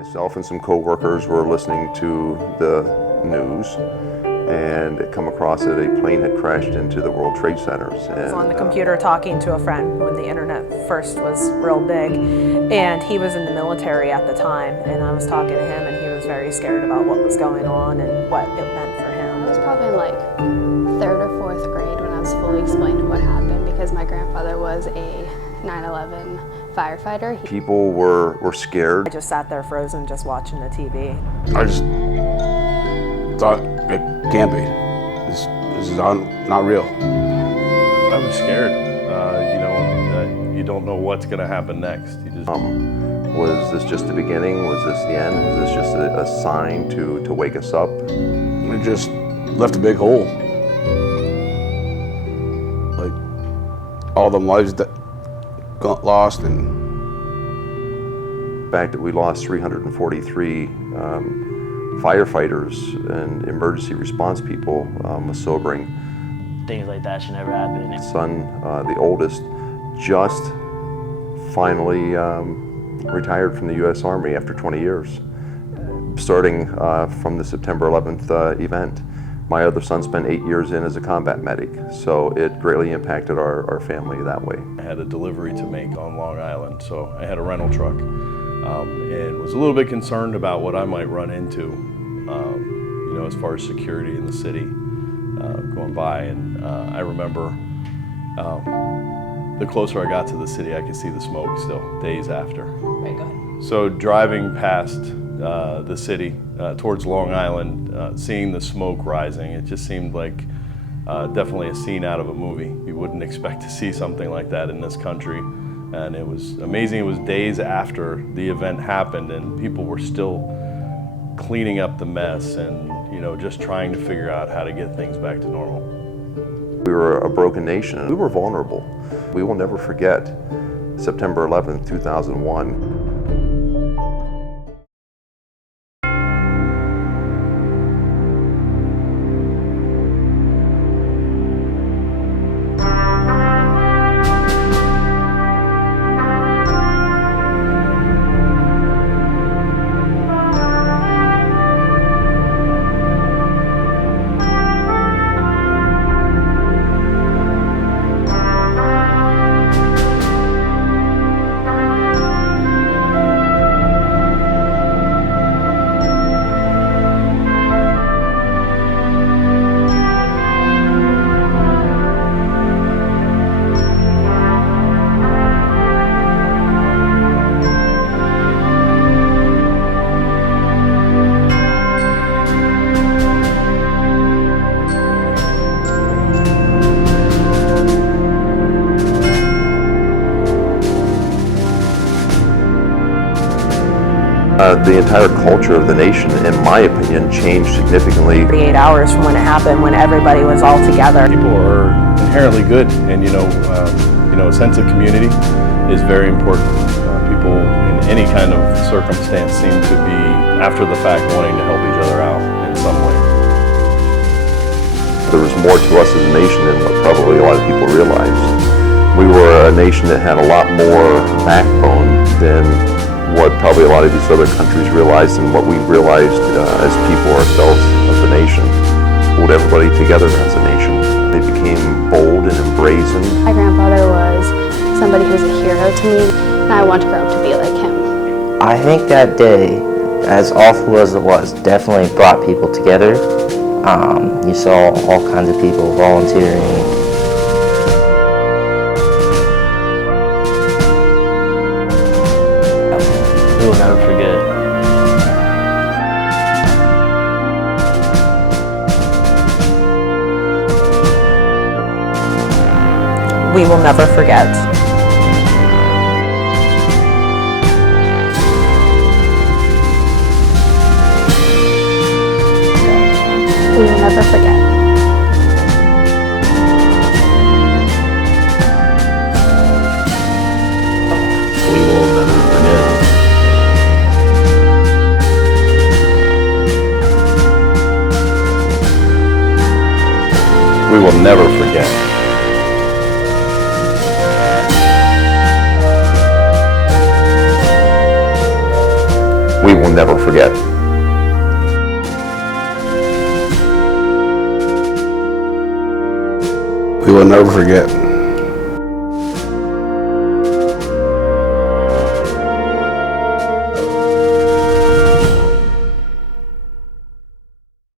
Myself and some co-workers were listening to the news, and come across it, a plane had crashed into the World Trade Centers. I was on the computer talking to a friend when the internet first was real big, and he was in the military at the time, and I was talking to him, and he was very scared about what was going on and what it meant for him. I was probably in like 3rd or 4th grade when I was fully explained what happened, because my grandfather was a 9/11 firefighter. People were scared. I just sat there frozen, just watching the TV. I just thought it can't be. This is not real. I was scared. That you don't know what's going to happen next. You just Was this just the beginning? Was this the end? Was this just a sign to wake us up? It just left a big hole. Like all them lives that got lost, and the fact that we lost 343 firefighters and emergency response people was sobering. Things like that should never happen. Son, the oldest, just finally retired from the U.S. Army after 20 years, starting from the September 11th event. My other son spent 8 years in as a combat medic, so it greatly impacted our family that way. I had a delivery to make on Long Island, so I had a rental truck, and was a little bit concerned about what I might run into, as far as security in the city going by. And I remember the closer I got to the city, I could see the smoke still, days after. Okay, go ahead. So driving past the city towards Long Island, seeing the smoke rising, it just seemed like definitely a scene out of a movie. You wouldn't expect to see something like that in this country. And it was amazing. It was days after the event happened, and people were still cleaning up the mess and just trying to figure out how to get things back to normal. We were a broken nation, and we were vulnerable. We will never forget September 11th, 2001. The entire culture of the nation, in my opinion, changed significantly. 48 hours from when it happened, when everybody was all together. People are inherently good, and a sense of community is very important. People in any kind of circumstance seem to be, after the fact, wanting to help each other out in some way. There was more to us as a nation than what probably a lot of people realized. We were a nation that had a lot more backbone than what probably a lot of these other countries realized, and what we realized as people ourselves of the nation. Pulled everybody together as a nation. They became bold and brazen. My grandfather was somebody who was a hero to me, and I want to grow up to be like him. I think that day, as awful as it was, definitely brought people together. You saw all kinds of people volunteering. We will never forget. We will never forget. We will never forget. We will never forget. We will never forget. we will never forget. We will never forget.